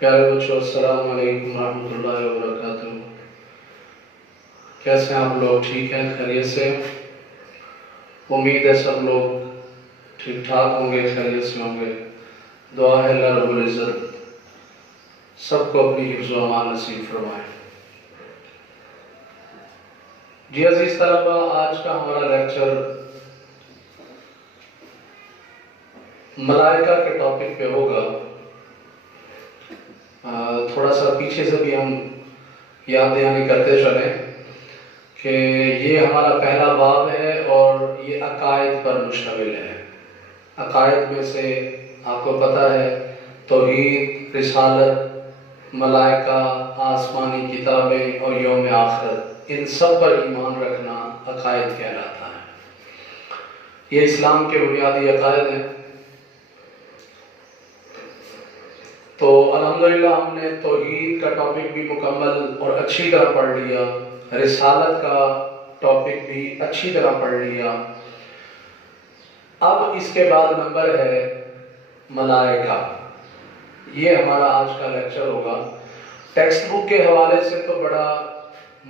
प्यारे बच्चों, अस्सलाम वालेकुम रहमतुल्लाहि व बरकातुहू। कैसे हैं आप लोग? ठीक हैं, खैरियत से? उम्मीद है सब लोग ठीक ठाक होंगे, खैरियत से होंगे। दुआ है अल्लाह रब्बुल इज़्ज़त सबको अपनी हिफ्ज़ व अमान नसीब फरमाए। जी अज़ीज़ तलबा, आज का हमारा लेक्चर मलाइका के टॉपिक पे होगा। थोड़ा सा पीछे से भी हम याद दहानी करते चलें कि ये हमारा पहला बाब है और ये अकायद पर मुश्तमिल है। अकायद में से आपको पता है तौहीद, रिसालत, मलाइका, आसमानी किताबें और यौम आखिरत, इन सब पर ईमान रखना अकायद कहलाता है। ये इस्लाम के बुनियादी अकायद हैं। तो अल्हम्दुलिल्लाह हमने तौहीद का टॉपिक भी मुकम्मल और अच्छी तरह पढ़ लिया, रिसालत का टॉपिक भी अच्छी तरह पढ़ लिया। अब इसके बाद नंबर है मलाइका। ये हमारा आज का लेक्चर होगा। टेक्स्ट बुक के हवाले से तो बड़ा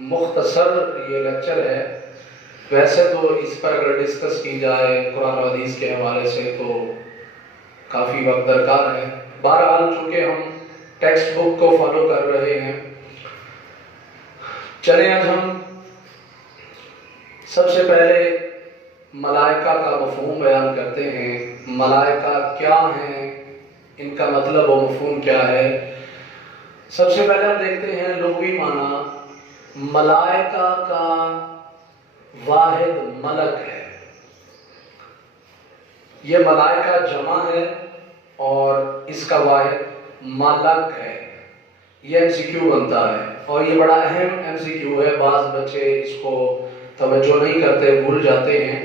मुख्तसर ये लेक्चर है। वैसे तो इस पर अगर डिस्कस की जाए कुरान और हदीस के हवाले से तो काफ़ी वक्त दरकार है। बहरहाल चूँकि हम टेक्स्ट बुक को फॉलो कर रहे हैं, चलें आज हम सबसे पहले मलाइका का मफ़हूम बयान करते हैं। मलाइका क्या हैं, इनका मतलब व मफ़हूम क्या है। सबसे पहले हम देखते हैं लुग़वी माना। मलाइका का वाहिद मलक है। ये मलाइका जमा है और इसका वाहिद मलक है। ये एमसीक्यू बनता है और ये बड़ा अहम एमसीक्यू है। बाज़ बच्चे इसको तवज्जो नहीं करते, भूल जाते हैं।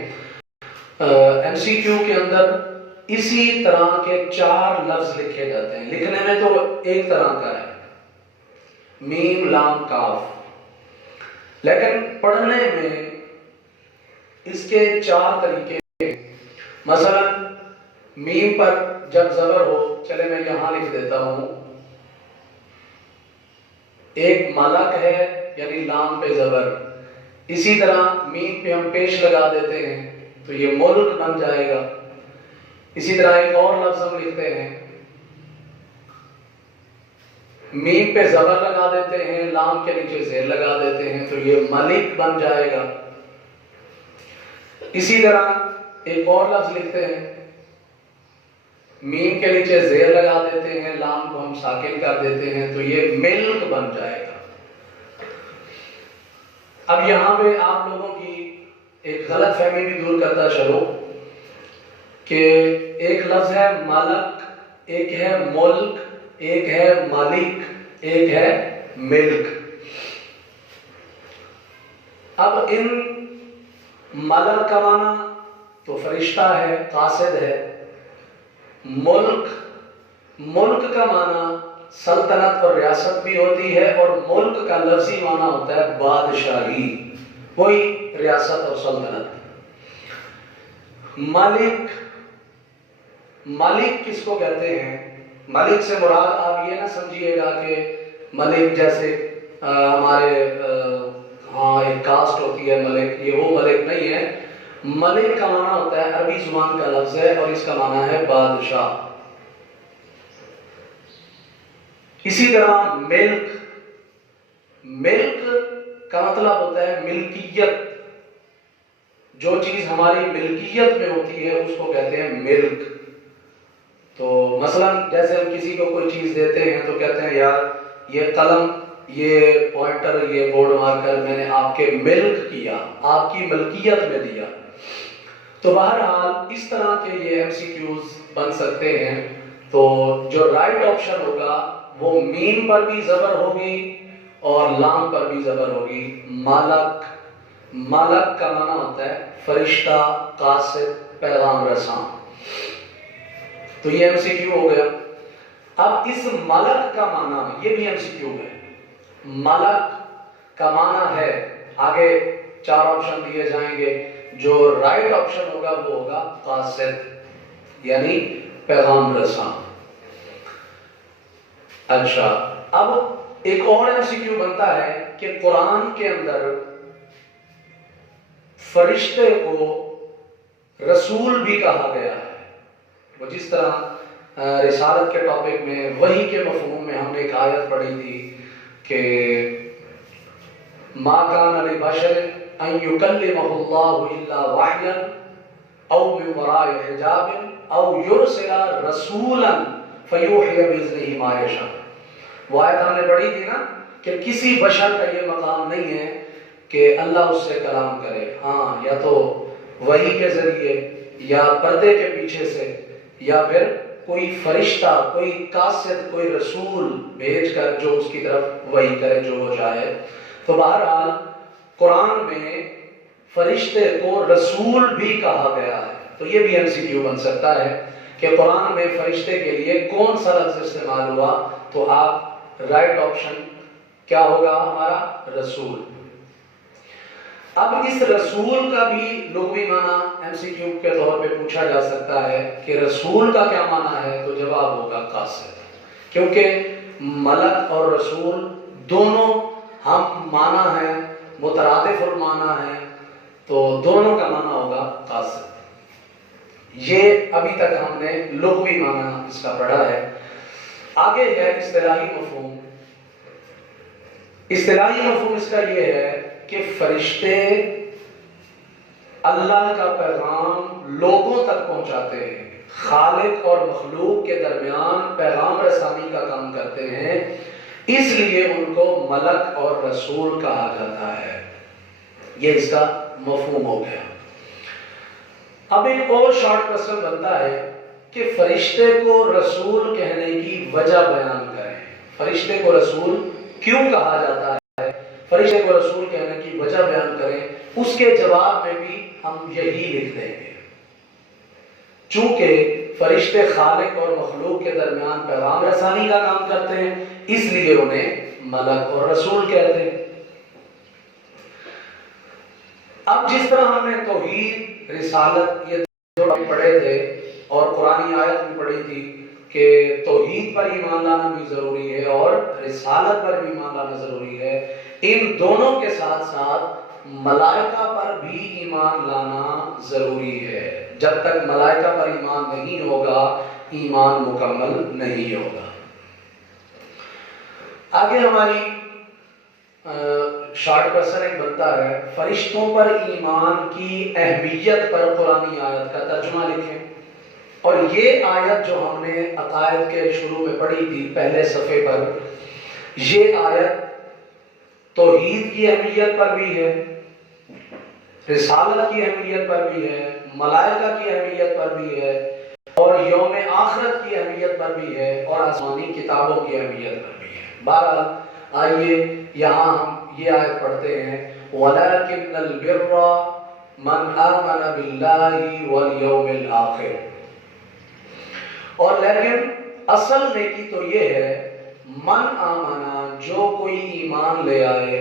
एमसीक्यू के अंदर इसी तरह के 4 लफ्ज लिखे जाते हैं। लिखने में तो एक तरह का है, मीम लाम काफ, लेकिन पढ़ने में इसके 4 तरीके हैं। मसलन मीम पर जब ज़बर हो, चले मैं यहां लिख देता हूं, एक मलक है यानी लाम पे ज़बर। इसी तरह मीम पे हम पेश लगा देते हैं तो ये मुल्क बन जाएगा। इसी तरह एक और लफ्ज हम लिखते हैं, मीम पे ज़बर लगा देते हैं, लाम के नीचे ज़ेर लगा देते हैं तो ये मलिक बन जाएगा। इसी तरह एक और लफ्ज लिखते हैं, मीम के नीचे ज़ेर लगा देते हैं, लाम को हम साकिन कर देते हैं तो ये मिल्क बन जाएगा। अब यहां पे आप लोगों की एक गलत फहमी भी दूर करता चलो कि एक लफ्ज है मलक, एक है मुल्क, एक है मालिक, एक है मिल्क। अब इन मलक का माना तो फरिश्ता है, कासिद है। मुल्क का माना सल्तनत और रियासत भी होती है और मुल्क का लफ्जी माना होता है बादशाही, वही रियासत और सल्तनत। मालिक किसको कहते हैं? मालिक से मुराद आप ये ना समझिएगा कि मलिक जैसे हमारे एक कास्ट होती है मलिक, ये वो मलिक नहीं है। मलिक का माना होता है, अरबी जुबान का लफ्ज है और इसका माना है बादशाह। इसी तरह मिल्क का मतलब होता है मिल्कियत। जो चीज हमारी मिल्कियत में होती है उसको कहते हैं मिल्क। तो मसलन जैसे हम किसी को कोई चीज देते हैं तो कहते हैं यार ये कलम, ये पॉइंटर, ये बोर्ड मार्कर मैंने आपके मिल्क किया, आपकी मिल्कियत में दिया। तो बहरहाल इस तरह के ये एमसीक्यूज बन सकते हैं। तो जो राइट ऑप्शन होगा वो मीम पर भी ज़बर होगी और लाम पर भी ज़बर होगी। मलक का माना होता है फरिश्ता, कासिद, पैगाम रसां। तो ये एमसीक्यू हो गया। अब इस मलक का माना, ये भी एमसीक्यू है। मलक का माना है, आगे 4 ऑप्शन दिए जाएंगे, जो राइट ऑप्शन होगा वो होगा कासिद यानी पैगाम रसां। अच्छा, अब एक और एमसीक्यू बनता है कि कुरान के अंदर फरिश्ते को रसूल भी कहा गया है। वो जिस तरह रिसालत के टॉपिक में वही के मफहूम में हमने एक आयत पढ़ी थी कि मा कान लिबशर अन युकल्लिमहुल्लाहु इल्ला वहयन औ मिन वराइ हिजाबिन औ युरसिला रसूलन फयूहिया बिइज़्निही मा यशा। वो आयत हमने पढ़ी थी ना कि किसी बशर का ये मकाम नहीं है कि अल्लाह उससे कलाम करे। हाँ, या तो वही के जरिए या पर्दे के पीछे से या फिर कोई फरिश्ता, कोई कासिद, कोई रसूल भेजकर जो उसकी तरफ वही करे जो वो चाहे। तो बहरहाल कुरान में फरिश्ते को रसूल भी कहा गया है। तो ये भी एमसीक्यू बन सकता है कि कुरान में फरिश्ते के लिए कौन सा लफ्ज इस्तेमाल हुआ, तो आप राइट ऑप्शन क्या होगा हमारा, रसूल। अब इस रसूल का भी लुग़वी माना एमसीक्यू के तौर पे पूछा जा सकता है कि रसूल का क्या माना है, तो जवाब होगा कासिद, क्योंकि मलक और रसूल दोनों हम माना है, मुतरादिफुल माना है, तो दोनों का माना होगा कासिद। ये अभी तक हमने लुग़वी माना इसका पढ़ा है। आगे है इस्तिलाही मफहूम। इस्तिलाही मफहूम इसका ये है कि फरिश्ते अल्लाह का पैगाम लोगों तक पहुंचाते हैं, खालिक और मखलूक के दरमियान पैगाम रसानी का काम करते हैं, इसलिए उनको मलक और रसूल कहा जाता है। ये इसका मफहूम हो गया। अब एक और शॉर्ट क्वेश्चन बनता है कि फरिश्ते को रसूल कहने की वजह बयान करें। फरिश्ते को रसूल क्यों कहा जाता है, फरिश्ते को रसूल कहने की वजह बयान करें। उसके जवाब में भी हम यही लिख देंगे, चूंकि फरिश्ते खालिक और मखलूक के दरमियान पैगाम रसानी का काम करते हैं, इसलिए उन्हें मलक और रसूल कहते हैं। अब जिस तरह हमने तौहीद, रिसालत ये दो पढ़े थे और कुरानी आयत भी पढ़ी थी कि तौहीद पर ईमान लाना भी जरूरी है और रिसालत पर भी ईमान लाना जरूरी है, इन दोनों के साथ साथ मलाइका पर भी ईमान लाना जरूरी है। जब तक मलाइका पर ईमान नहीं होगा, ईमान मुकम्मल नहीं होगा। आगे हमारी शॉर्ट क्वेश्चन एक बनता है, फरिश्तों पर ईमान की अहमियत पर कुरानी आयत का तर्जुमा लिखें। और ये आयत जो हमने अकायद के शुरू में पढ़ी थी पहले सफ़े पर, ये आयत तौहीद की अहमियत पर भी है, रिसालत की अहमियत पर भी है, मलाइका की अहमियत पर भी है, और यौम आखिरत की अहमियत पर भी है, और आसमानी किताबों की अहमियत पर भी है। बहरहाल आइए यहाँ हम ये आयत पढ़ते हैं, वलाकिन्नल बिर्रा मन आमन बिल्लाहि वल यौमिल आखिर। और लेकिन असल नेकी तो ये है, मन आमना, जो कोई ईमान ले आए,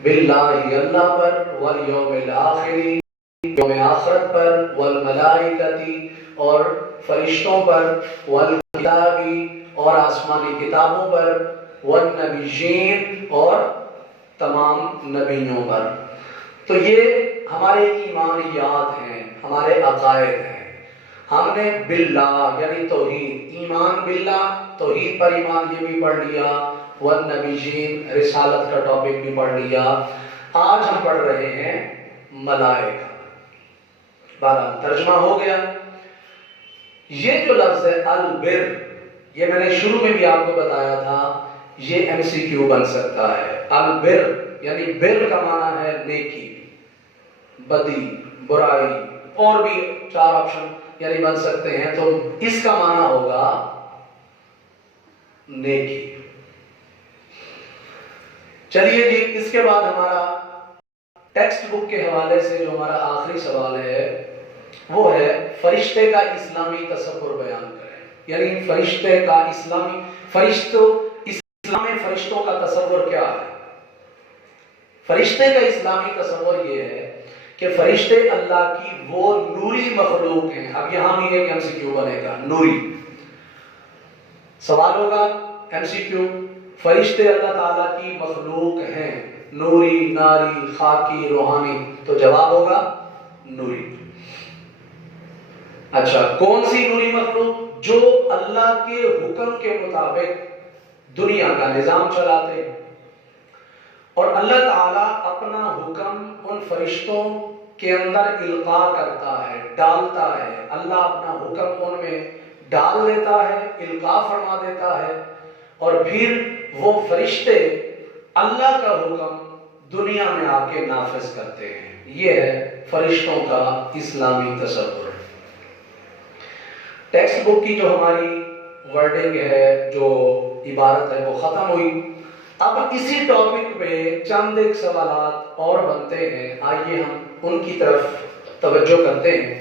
बिल्लाहि अल्लाह पर, वल यौमिल आखिरी, यौम आखिरत पर, वल मलाइकती, और फरिश्तों पर, वल किताबी, और आसमानी किताबों पर, वल नबीयीन, और तमाम नबियों पर। तो ये हमारे ईमानियात हैं, हमारे अकायद हैं। हमने बिल्लाह यानी तौहीद, ईमान बिल्लाह, तौहीद पर ईमान, ये भी पढ़ लिया, वन नबीयीन, रिसालत का टॉपिक भी पढ़ लिया। आज हम पढ़ रहे हैं मलाइका। बहरहाल तर्जुमा हो गया। ये जो लफ्ज है अल बिर, ये मैंने शुरू में भी आपको बताया था, ये एमसीक्यू बन सकता है। अल बिर यानी बिर का माना है नेकी, बदी, बुराई, और भी 4 ऑप्शन यानी बन सकते हैं। तो इसका माना होगा नेकी। चलिए जी, इसके बाद हमारा टेक्स्ट बुक के हवाले से जो हमारा आखिरी सवाल है वो है, फरिश्ते का इस्लामी तसव्वुर बयान करें। यानी फरिश्ते का इस्लामी, इस्लाम में फरिश्तों का तसव्वुर क्या है। फरिश्ते का इस्लामी तसव्वुर ये है कि फरिश्ते अल्लाह की वो नूरी मखलूक हैं। अब यहां भी एक एमसीक्यू बनेगा, नूरी। सवाल होगा MCQ, فرشتے اللہ تعالیٰ کی مخلوق ہیں، نوری، ناری، خاکی، روحانی، تو جواب ہوگا نوری۔ اچھا، کون سی نوری مخلوق؟ جو اللہ کے حکم کے مطابق دنیا کا نظام چلاتے ہیں، اور اللہ تعالیٰ اپنا حکم ان فرشتوں کے اندر القاء کرتا ہے، ڈالتا ہے۔ اللہ اپنا حکم ان میں ڈال دیتا ہے، القاء فرما دیتا ہے، اور پھر وہ فرشتے اللہ کا حکم دنیا میں آ کے نافذ کرتے ہیں۔ یہ ہے فرشتوں کا اسلامی تصور۔ ٹیکسٹ بک کی جو ہماری ورڈنگ ہے، جو عبارت ہے، وہ ختم ہوئی۔ اب اسی ٹاپک پہ چند ایک سوالات اور بنتے ہیں، آئیے ہم ان کی طرف توجہ کرتے ہیں۔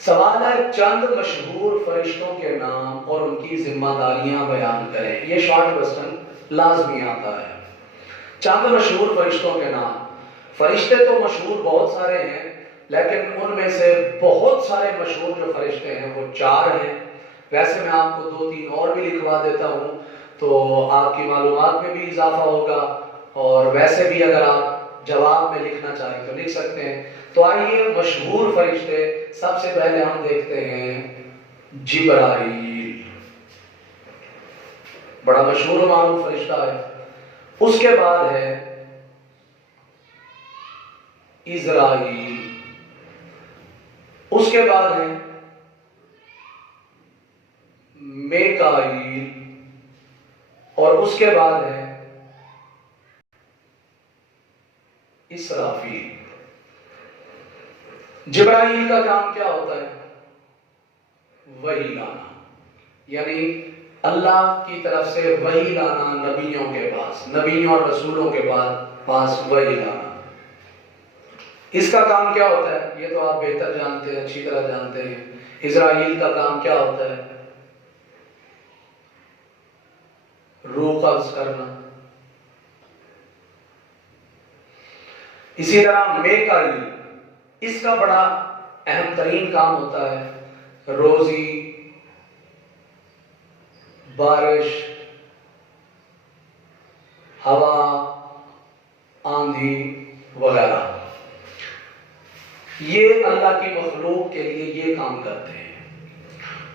سوال ہے، چند مشہور فرشتوں کے نام اور ان کی ذمہ داریاں بیان کریں۔ یہ شارٹ کوسچن لازمی آتا ہے۔ چند مشہور فرشتوں کے نام۔ فرشتے تو مشہور بہت سارے ہیں، لیکن ان میں سے بہت سارے مشہور جو فرشتے ہیں وہ 4 ہیں۔ ویسے میں آپ کو 2-3 اور بھی لکھوا دیتا ہوں تو آپ کی معلومات میں بھی اضافہ ہوگا، اور ویسے بھی اگر آپ جواب میں لکھنا چاہیں تو لکھ سکتے ہیں۔ تو آئیے مشہور فرشتے، سب سے پہلے ہم دیکھتے ہیں جبرائیل، بڑا مشہور و معروف فرشتہ ہے۔ اس کے بعد ہے اسرائیل، اس کے بعد ہے میکائیل، اور اس کے بعد ہے اسرافیل۔ جبرائیل کا کام کیا ہوتا ہے؟ وحی لانا، یعنی اللہ کی طرف سے وحی لانا نبیوں کے پاس، نبیوں اور رسولوں کے پاس وحی لانا۔ اس کا کام کیا ہوتا ہے؟ یہ تو آپ بہتر جانتے ہیں، اچھی طرح جانتے ہیں۔ اسرائیل کا کام کیا ہوتا ہے؟ روح قبض کرنا۔ اسی طرح میکائیل، اس کا بڑا اہم ترین کام ہوتا ہے روزی، بارش، ہوا، آندھی وغیرہ۔ یہ اللہ کی مخلوق کے لیے یہ کام کرتے ہیں۔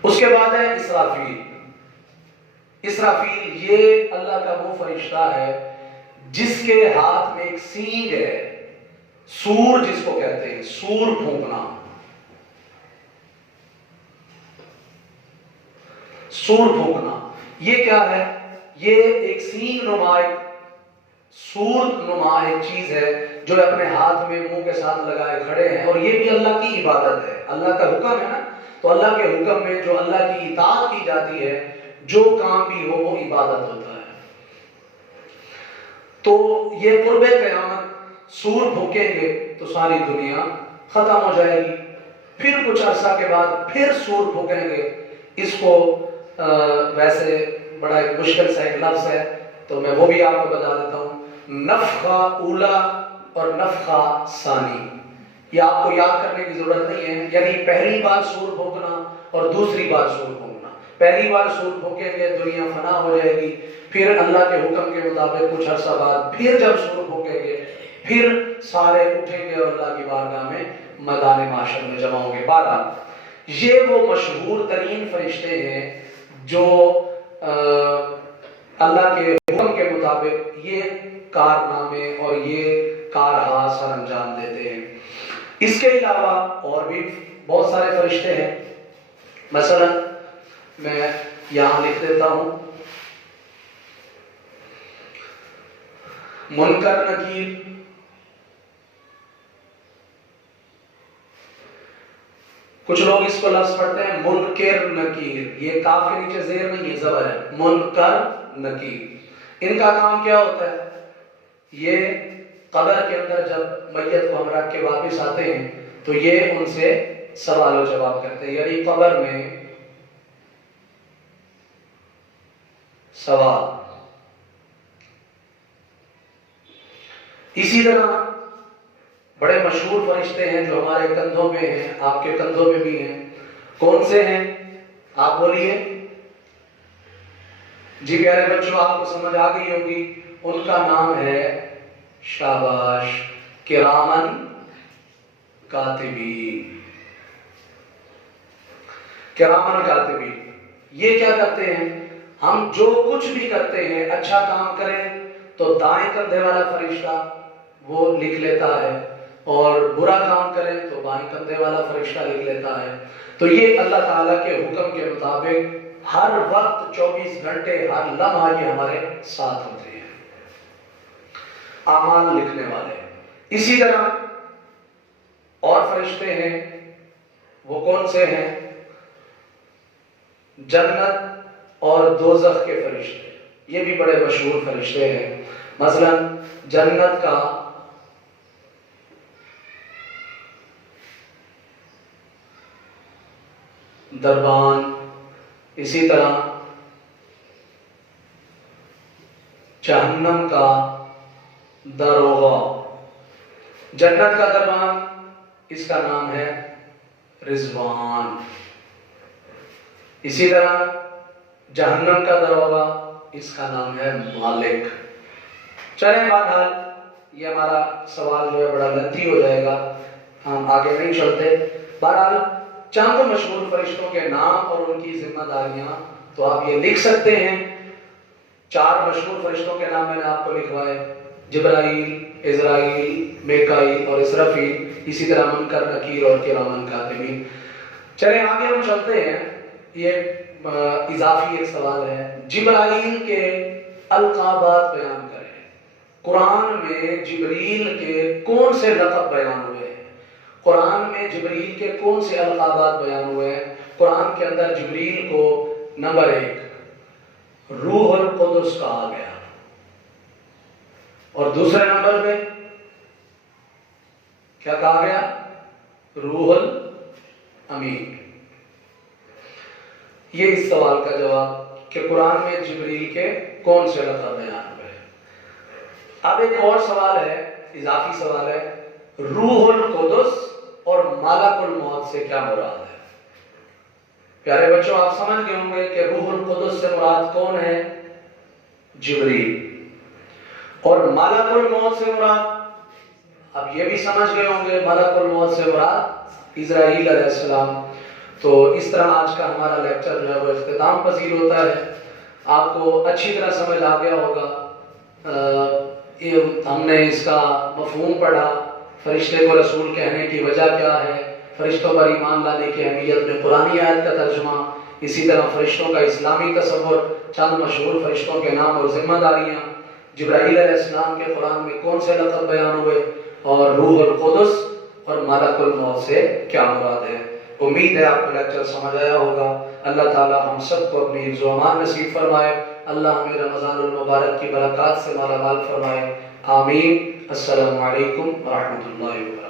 اس کے بعد ہے اسرافیل۔ اسرافیل یہ اللہ کا وہ فرشتہ ہے جس کے ہاتھ میں ایک سینگ ہے، سور جس کو کہتے ہیں، سور پھونکنا۔ سور پھونکنا یہ کیا ہے؟ یہ ایک سینگ نما، سور نما ایک چیز ہے جو اپنے ہاتھ میں منہ کے ساتھ لگائے کھڑے ہیں، اور یہ بھی اللہ کی عبادت ہے۔ اللہ کا حکم ہے نا، تو اللہ کے حکم میں جو اللہ کی اطاعت کی جاتی ہے، جو کام بھی ہو وہ عبادت ہوتا ہے۔ تو یہ قرب قیامت سور پھونکیں گے تو ساری دنیا ختم ہو جائے گی، پھر کچھ عرصہ کے بعد پھر سور پھونکیں گے۔ اس کو ویسے بڑا ایک مشکل سا ایک لفظ ہے، تو میں وہ بھی آپ کو بتا دیتا ہوں۔ نفخہ اولا اور نفخہ ثانی، یہ آپ کو یاد کرنے کی ضرورت نہیں ہے، یعنی پہلی بار سور پھونکنا اور دوسری بار سور پھونکنا۔ پہلی بار سور پھونکیں گے دنیا فنا ہو جائے گی، پھر اللہ کے حکم کے مطابق کچھ عرصہ بعد پھر جب سور پھونکیں گے پھر سارے اٹھیں گے اور اللہ کی بارگاہ میں میدان محشر میں جمع ہوں گے۔ بہرحال یہ وہ مشہور ترین فرشتے ہیں جو اللہ کے حکم کے مطابق یہ کارنامے اور یہ کارہا سر انجام دیتے ہیں۔ اس کے علاوہ اور بھی بہت سارے فرشتے ہیں، مثلا میں یہاں لکھ دیتا ہوں، منکر نکیر، کچھ لوگ اس کو لفظ پڑھتے ہیں منکر نکیر، یہ کاف کے نیچے زیر نہیں ہے، زبر ہے، منکر نکیر۔ ان کا کام کیا ہوتا ہے؟ یہ قبر کے اندر جب میت کو ہم رکھ کے واپس آتے ہیں تو یہ ان سے سوال و جواب کرتے ہیں، یعنی قبر میں سوال۔ اسی طرح بڑے مشہور فرشتے ہیں جو ہمارے کندھوں پہ ہیں، آپ کے کندھوں پہ بھی ہیں۔ کون سے ہیں؟ آپ بولیے۔ جی پیارے بچوں، آپ کو سمجھ آ گئی ہوگی، ان کا نام ہے شاباش کرامن کاتبین۔ کرامن کاتبین یہ کیا کرتے ہیں؟ ہم جو کچھ بھی کرتے ہیں، اچھا کام کریں تو دائیں کندھے والا فرشتہ وہ لکھ لیتا ہے، اور برا کام کریں تو بائیں کندھے والا فرشتہ لکھ لیتا ہے۔ تو یہ اللہ تعالیٰ کے حکم کے مطابق ہر وقت 24 گھنٹے ہر لمحہ یہ ہمارے ساتھ ہوتے ہیں، اعمال لکھنے والے۔ اسی طرح اور فرشتے ہیں، وہ کون سے ہیں؟ جنت اور دوزخ کے فرشتے، یہ بھی بڑے مشہور فرشتے ہیں۔ مثلا جنت کا دربان، اسی طرح جہنم کا داروغہ۔ جنت کا دربان اس کا نام ہے رضوان، اسی طرح جہنم کا داروغہ اس کا نام ہے مالک۔ چلیں بہرحال یہ ہمارا سوال جو ہے بڑا لنتھی ہو جائے گا، ہم آگے نہیں چلتے۔ بہرحال چند مشہور فرشتوں کے نام اور ان کی ذمہ داریاں تو آپ یہ لکھ سکتے ہیں۔ 4 مشہور فرشتوں کے نام میں نے آپ کو لکھوائے، جبرائیل، عزرائیل، میکائیل اور اسرافیل، اسی طرح منکر، نکیر اور کرامن کاتبین۔ چلیں آگے ہم چلتے ہیں، یہ اضافی ایک سوال ہے۔ جبرائیل کے القابات بیان کریں۔ قرآن میں جبریل کے کون سے لقب بیان ہوئے ہیں؟ قرآن میں جبریل کے کون سے القابات بیان ہوئے ہیں؟ قرآن کے اندر جبریل کو نمبر 1 روح القدس کہا گیا، اور دوسرے نمبر پہ کیا کہا گیا؟ روح الامین۔ یہ اس سوال کا جواب کہ قرآن میں جبریل کے کون سے لقب بیان ہوئے ہیں۔ اب ایک اور سوال ہے، اضافی سوال ہے، روح القدس اور ملک الموت سے کیا مراد ہے؟ پیارے بچوں، آپ سمجھ گئے ہوں گے کہ روح القدس سے مراد کون ہے؟ جبریل۔ اور ملک الموت سے مراد، اب یہ بھی سمجھ گئے ہوں گے، ملک الموت سے مراد اسرائیل علیہ السلام۔ تو اس طرح آج کا ہمارا لیکچر جو ہے وہ اختتام پذیر ہوتا ہے۔ آپ کو اچھی طرح سمجھ آ گیا ہوگا، ہم نے اس کا مفہوم پڑھا، فرشتے کو رسول کہنے کی وجہ کیا ہے، فرشتوں پر ایمان لانے کی اہمیت میں قرآنی آیت کا ترجمہ، اسی طرح فرشتوں کا اسلامی تصور، چند مشہور فرشتوں کے نام اور ذمہ داریاں، جبرائیل علیہ السلام کے قرآن میں کون سے لقب بیان ہوئے، اور روح القدس اور ملک الموت سے کیا مراد ہے۔ امید ہے آپ کو لیکچر سمجھ آیا ہوگا۔ اللہ تعالی ہم سب کو اپنی حفظ و امان نصیب فرمائے، اللہ ہمیں رمضان المبارک کی برکات سے مالا مال فرمائے، آمین۔ السلام علیکم ورحمۃ اللہ وبرکاتہ۔